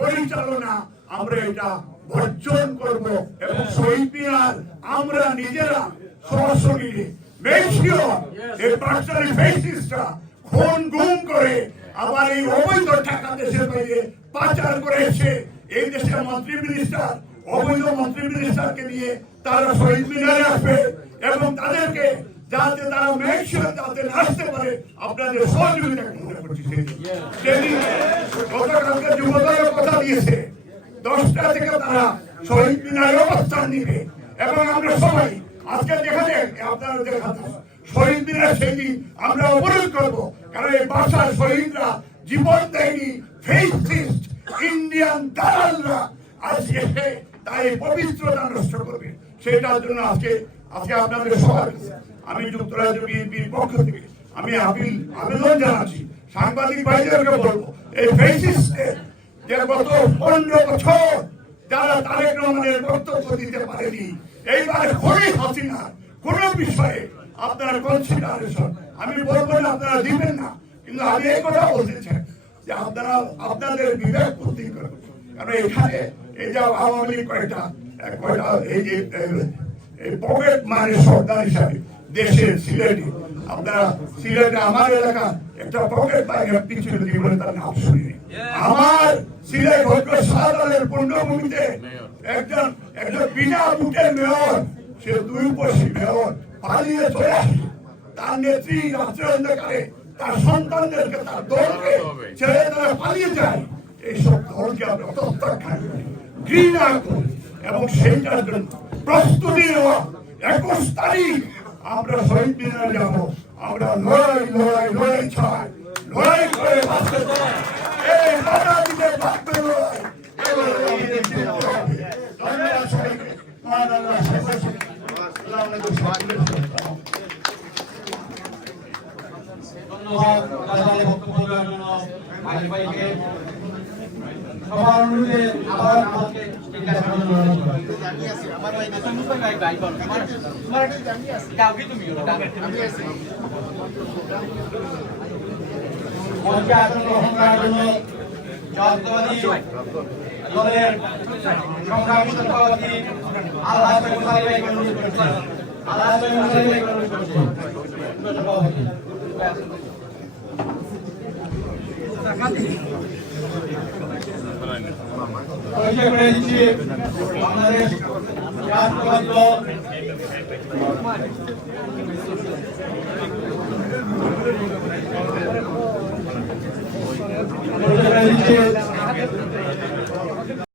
পরিচালনা আমরা এটা বর্জন করব এবং শহীদ মিনার আমরা নিজেরা সরাসরি খুন গুম করে আবার এই অবৈধ টাকা দেশের বাইরে পাচার করে এসে এই দেশের মন্ত্রী মিনিস্টার অবৈধ মন্ত্রী মিনিস্টারকে নিয়ে তারা শহীদ মিনারে আসবে এবং তাদেরকে যাতে তারা যাতে আসতে পারে আপনাদের সহযোগিতা করছি। সেদিন গতকালকে যুবদলের কথা দিয়েছে 10টা থেকে তারা শহীদ মিনারে অবস্থান নিবে এবং আমরা সবাই আজকে দেখাতে আপনারা দেখাতে শহীদ মিনার সেই দিন আমরা অবরোধ করবো, কারণ এই ভাষার শহীদরা জীবন দেয়নি ফেসিস্ট ইন্ডিয়ান দালালরা আজকে তাই পবিত্রতা নষ্ট করবে। সেটার জন্য আজকে আপনাদের সবার আমি যুক্তরাজ্য বিএনপির পক্ষ থেকে আমি আবেদন জানাচ্ছি, সাংবাদিক ভাইদেরকে বলবো এই ফেসিস্টের যে গত 15 বছর যারা তারেক রহমানের বক্তব্য দিতে পারেনি, এইবারে খনি হাসিনা কোন বিষয়ে আপনারা কনসিডারেশন আমি বলবো না আপনারা দিবেন না, কিন্তু আমি এই কথা বলতে চাই যে আপনারা আপনাদের বিবেক বুদ্ধি করুন। কারণ এখানে এই যে আওয়ামী লীগ কয়টা এই যে পকেট মারে সর্দার হিসাবে দেশের সিলেটে আপনারা সিলেটে আমার এলাকা একটা পকেট মারে পিছনে জীবনে তার নাম শুনিনি। আমার সিলেট হয়তো শাহজালালের পূর্ণভূমিতে একজন বিনা বুটের মেয়র, সে 2 পয়সী মেয়র পালিয়ে চলে আসে, তার নেত্রী রাত্রে অন্ধকারে তার সন্তানদেরকে তার দলকে ছেড়ে তারা পালিয়ে যায়। এইসব দলকে আমরা প্রত্যাখ্যান করি, ঘৃণা করি এবং সেইটার জন্য প্রস্তুতি নেওয়া 21 তারিখ আমরা শহীদ মিনারে যাবো। আমরা লড়াই চাই, লড়াই করে বাঁচতে চাই, এই বাধা দিতে বাঁচতে লড়াই। ধন্যবাদ সবাইকে। সবার অনুরোধে আবার আমাকে দলের সংগ্রামী সভাপতি আল্লাহ পরিচয় করে দিচ্ছি বাংলাদেশ জাতীয়তাবাদী দল পরিচয় করে দিচ্ছি